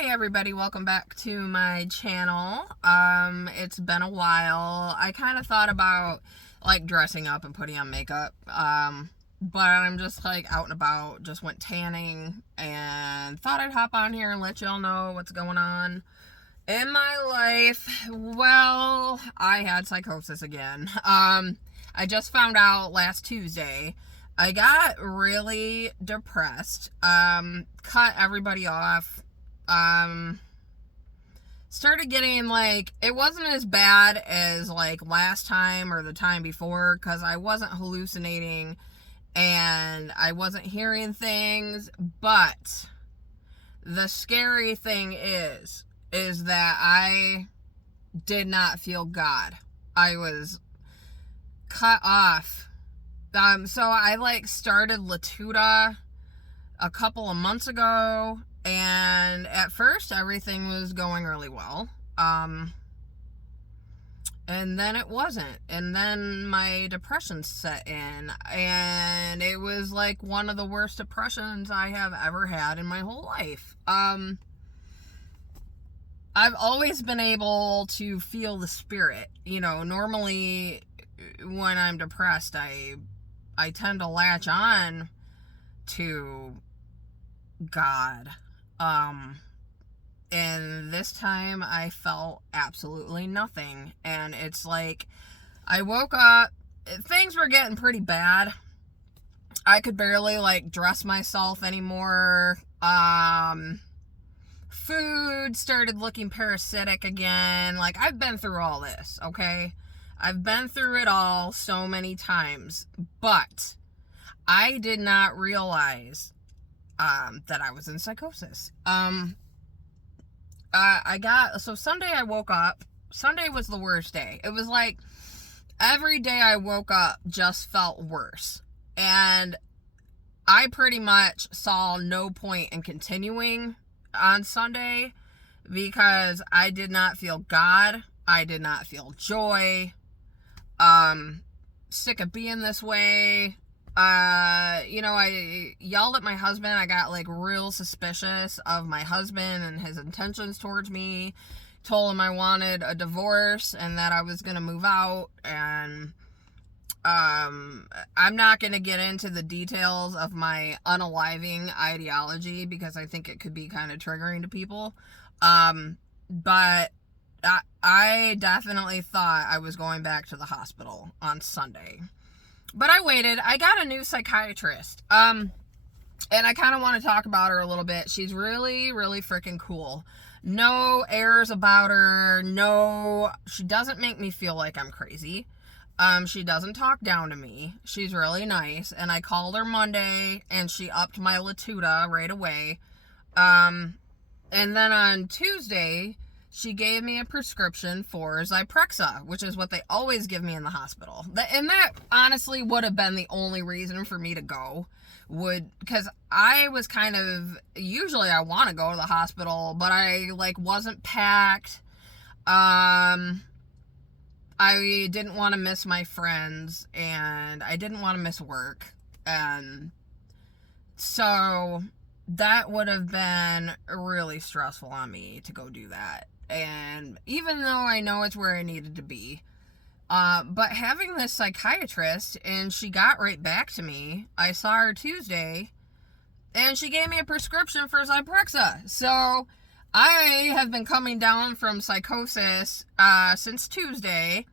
Hey everybody, welcome back to my channel. It's been a while. I kind of thought about like dressing up and putting on makeup. But I'm just like out and about, just went tanning and thought I'd hop on here and let y'all know what's going on in my life. Well, I had psychosis again. I just found out last Tuesday. I got really depressed. Cut everybody off. um Started getting like, it wasn't as bad as like last time or the time before, because I wasn't hallucinating and I wasn't hearing things. But the scary thing is that I did not feel God. I was cut off. So I like started Latuda a couple of months ago, and at first everything was going really well. And then it wasn't. And then my depression set in, and it was like one of the worst depressions I have ever had in my whole life. I've always been able to feel the spirit. Normally when I'm depressed, I tend to latch on to God. And this time I felt absolutely nothing. And it's like, I woke up, things were getting pretty bad. I could barely like dress myself anymore. Food started looking parasitic again. Like, I've been through all this, okay? I've been through it all so many times. But I did not realize that I was in psychosis. So Sunday I woke up. Sunday was the worst day. It was like every day I woke up just felt worse. And I pretty much saw no point in continuing on Sunday, because I did not feel God. I did not feel joy. Sick of being this way. I yelled at my husband. I got like real suspicious of my husband and his intentions towards me. Told him I wanted a divorce and that I was gonna move out. And I'm not gonna get into the details of my unaliving ideology, because I think it could be kind of triggering to people. But I definitely thought I was going back to the hospital on Sunday. But I waited. I got a new psychiatrist. And I kind of want to talk about her a little bit. She's really, really freaking cool. No airs about her. No, she doesn't make me feel like I'm crazy. She doesn't talk down to me. She's really nice. And I called her Monday, and she upped my Latuda right away. And then on Tuesday, she gave me a prescription for Zyprexa, which is what they always give me in the hospital. And that honestly would have been the only reason for me to go. Because I was kind of, usually I want to go to the hospital, but I like wasn't packed. I didn't want to miss my friends, and I didn't want to miss work. And so that would have been really stressful on me to go do that. And even though I know it's where I needed to be, but having this psychiatrist, and she got right back to me. I saw her Tuesday, and she gave me a prescription for Zyprexa. So I have been coming down from psychosis since Tuesday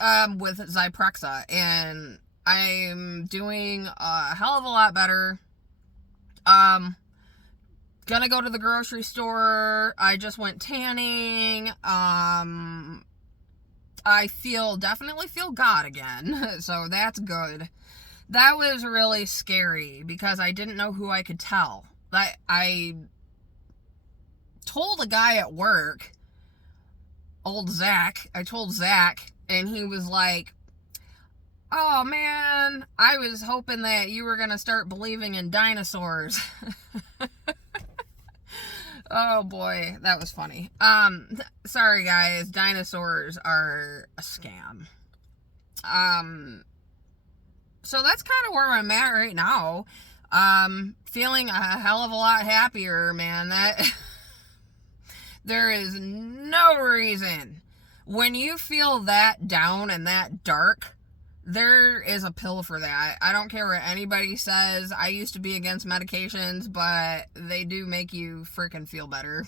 with Zyprexa, and I'm doing a hell of a lot better. Gonna go to the grocery store. I just went tanning. I definitely feel God again. So that's good. That was really scary, because I didn't know who I could tell. I told a guy at work, old Zach. I told Zach, and he was like, "Oh man, I was hoping that you were gonna start believing in dinosaurs." Oh boy, that was funny. Sorry guys, dinosaurs are a scam. So that's kind of where I'm at right now. Feeling a hell of a lot happier, man. There is no reason. When you feel that down and that dark, there is a pill for that. I don't care what anybody says. I used to be against medications, but they do make you freaking feel better.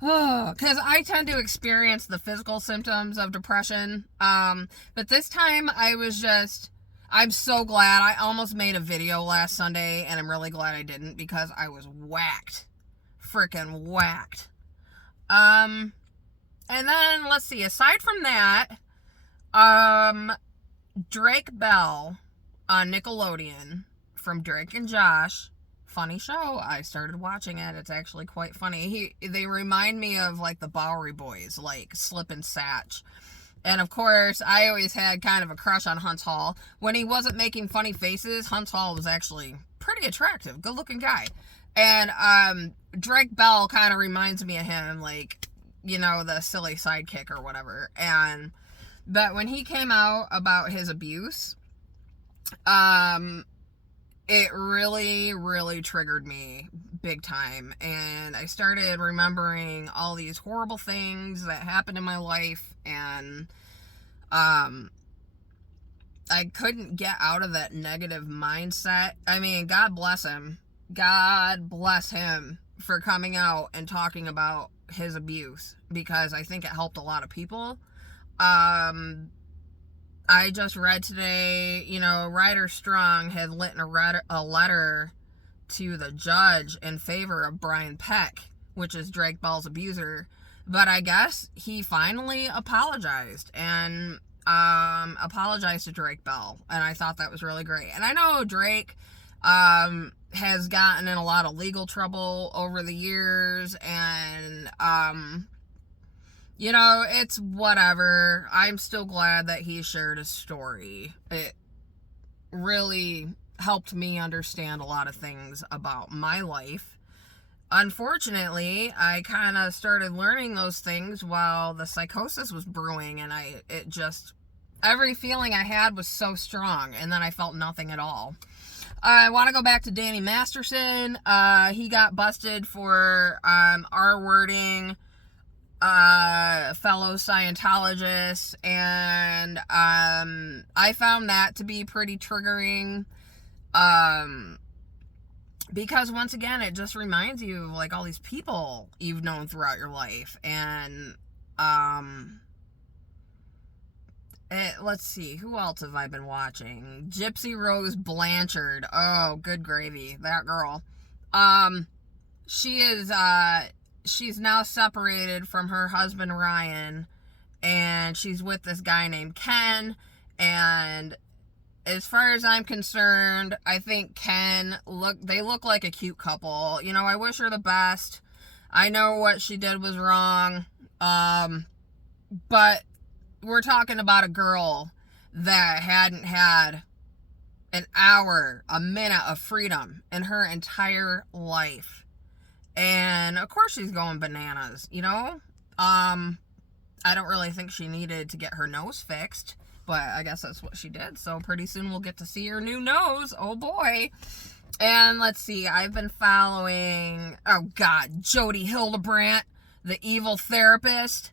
Because I tend to experience the physical symptoms of depression. But this time I'm so glad. I almost made a video last Sunday, and I'm really glad I didn't, because I was whacked. Freaking whacked. And then, let's see, aside from that, Drake Bell on Nickelodeon from Drake and Josh, funny show. I started watching it. It's actually quite funny. They remind me of like the Bowery Boys, like Slip and Satch. And of course, I always had kind of a crush on Huntz Hall. When he wasn't making funny faces, Huntz Hall was actually pretty attractive, good looking guy. And Drake Bell kind of reminds me of him, like, you know, the silly sidekick or whatever. But when he came out about his abuse, it really, really triggered me big time. And I started remembering all these horrible things that happened in my life. And I couldn't get out of that negative mindset. I mean, God bless him. God bless him for coming out and talking about his abuse, because I think it helped a lot of people. I just read today, you know, Ryder Strong had written a letter to the judge in favor of Brian Peck, which is Drake Bell's abuser. But I guess he finally apologized and apologized to Drake Bell. And I thought that was really great. And I know Drake has gotten in a lot of legal trouble over the years. And you know, it's whatever. I'm still glad that he shared his story. It really helped me understand a lot of things about my life. Unfortunately, I kind of started learning those things while the psychosis was brewing, and every feeling I had was so strong, and then I felt nothing at all. I want to go back to Danny Masterson. He got busted for R-wording fellow Scientologists, and I found that to be pretty triggering, because once again, it just reminds you of like all these people you've known throughout your life. And let's see, who else have I been watching? Gypsy Rose Blanchard. Oh, good gravy, that girl. She's now separated from her husband Ryan, and she's with this guy named Ken. And as far as I'm concerned, I think they look like a cute couple. You know, I wish her the best. I know what she did was wrong. But we're talking about a girl that hadn't had an hour, a minute of freedom in her entire life. And of course she's going bananas, you know? I don't really think she needed to get her nose fixed, but I guess that's what she did. So pretty soon we'll get to see her new nose. Oh boy. And let's see, I've been following, oh God, Jodi Hildebrandt, the evil therapist.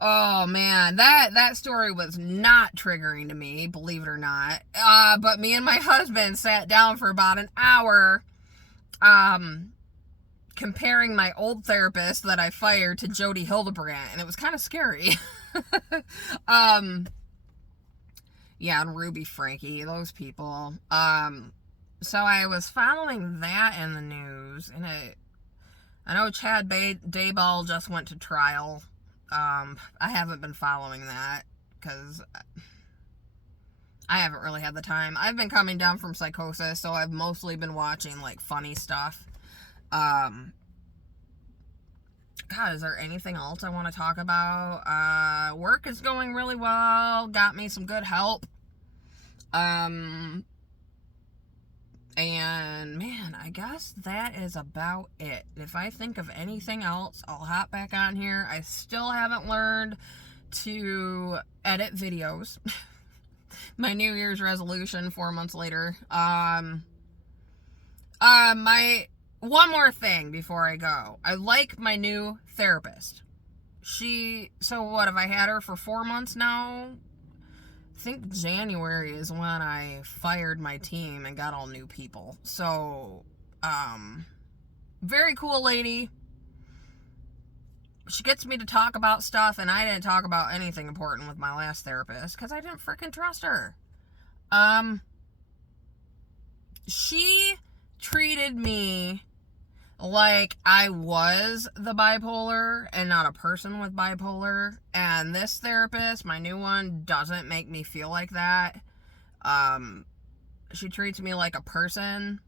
Oh man, that story was not triggering to me, believe it or not. But me and my husband sat down for about an hour, comparing my old therapist that I fired to Jodi Hildebrandt, and it was kind of scary. Yeah, and Ruby Frankie, those people. So I was following that in the news, and I know Chad Dayball just went to trial. I haven't been following that because I haven't really had the time. I've been coming down from psychosis, so I've mostly been watching like funny stuff. God, is there anything else I want to talk about? Work is going really well. Got me some good help. And man, I guess that is about it. If I think of anything else, I'll hop back on here. I still haven't learned to edit videos. My New Year's resolution 4 months later. one more thing before I go. I like my new therapist. So what, have I had her for 4 months now? I think January is when I fired my team and got all new people. So, very cool lady. She gets me to talk about stuff, and I didn't talk about anything important with my last therapist because I didn't freaking trust her. She treated me like I was the bipolar and not a person with bipolar. And this therapist, my new one, doesn't make me feel like that. She treats me like a person.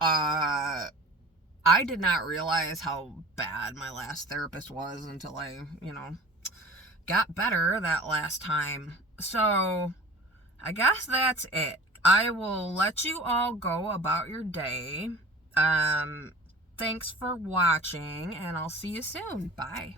I did not realize how bad my last therapist was until I, got better that last time. So, I guess that's it. I will let you all go about your day. Thanks for watching, and I'll see you soon. Bye.